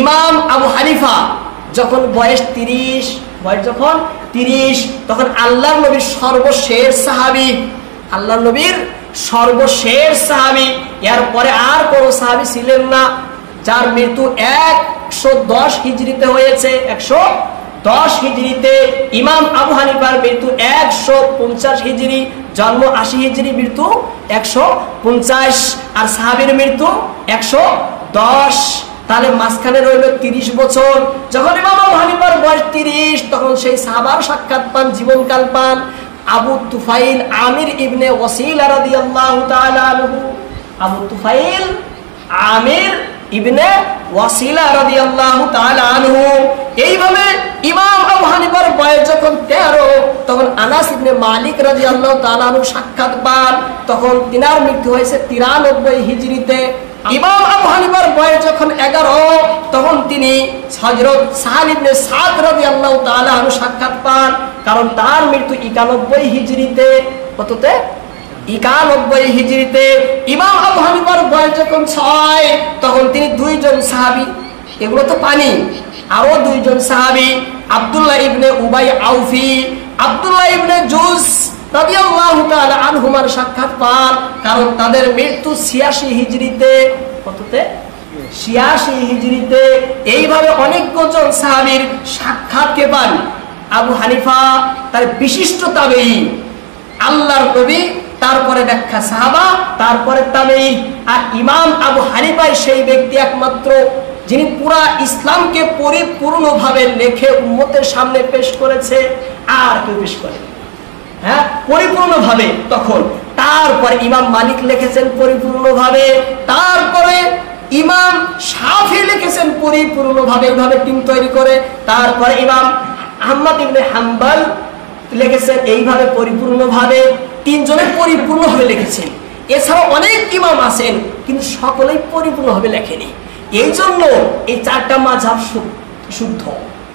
ইমাম আবু হানিফা যখন বয়স 30, যখন 30, তখন আল্লাহর নবীর সর্বশেষ সাহাবী, আল্লাহর নবীর সর্বশেষ সাহাবী। এরপরে আর কোনো সাহাবী ছিলেন না যার মৃত্যু 110 হিজরিতে হয়েছে। 110 হিজরিতে ইমাম আবু হানিফার মৃত্যু 150 হিজরি, জন্ম 80 হিজরি, মৃত্যু 150, আর সাহাবীর মৃত্যু 110। তাহলে মাঝখানে রইল 30 বছর। যখন ইমাম আবু হানিফার বয়স 30, তখন সেই সাহাবার সাক্ষাৎ পান, জীবনকাল পান আবু তুফাইল আমির ইবনে ওয়াসিলা রাদিয়াল্লাহু তাআলা আনহু। আবু তুফাইল আমির ইবনে ওয়াসিলা রাদিয়াল্লাহু তাআলা আনহু। এইভাবে ইমাম আবু হানিফার বয়স যখন 13, তখন আনাস ইবনে মালিক রাদিয়াল্লাহু তাআলা আনহু সাক্ষাৎ পান, তখন তিনার মৃত্যু হয়েছে 93 হিজরিতে। ইমাম আবু হানিফার বয়স যখন 11, তখন তিনি হযরত সাহাল ইবনে সাদ রাদিয়াল্লাহু তাআলা আনহু সাক্ষাৎ পান, কারণ তার মৃত্যু 91 হিজরিতে। কততে? 91 হিজরিতে। ইমাম আবু হানিফার বয়স যখন 6, তখন তিনি 2জন সাহাবী, এগুলো তো পানি, আরো 2জন সাহাবী আব্দুল্লাহ ইবনে উবাই আউফি, আব্দুল্লাহ ইবনে জুস রাদিয়াল্লাহু তাআলা আনহুমার সাক্ষাৎ পান, কারণ তাদের মৃত্যু 86 হিজরিতে। কততে? 86 হিজরিতে। এইভাবে অনেকজন সাহাবীর সাক্ষাৎকে পান আবু হানিফা, তার বিশিষ্ট তাবেঈ, আল্লাহর নবী, তারপরে ব্যাখ্যা সাহাবা, তারপরে তাবেঈ। আর ইমাম আবু হানিফা সেই ব্যক্তি একমাত্র যিনি পুরা ইসলামকে পরিপূর্ণভাবে লিখে উম্মতের সামনে পেশ করেছে, আর কেউ পেশ করেনি। হ্যাঁ, পরিপূর্ণভাবে। তখন তারপরে ইমাম মালিক লিখেছেন পরিপূর্ণভাবে, তারপরে ইমাম শাফি লিখেছেন পরিপূর্ণভাবে, এইভাবে টিম তৈরি করে। তারপরে ইমাম আহমদ ইবনে হাম্বল লিখেছেন এইভাবে পরিপূর্ণভাবে। 3 জনে পরিপূর্ণভাবে লিখেছেন। এছাড়াও অনেক ইমাম আছেন, কিন্তু সকলেই পরিপূর্ণভাবে লেখেনি। এই জন্য এই 4টা মাযহাব শুদ্ধ।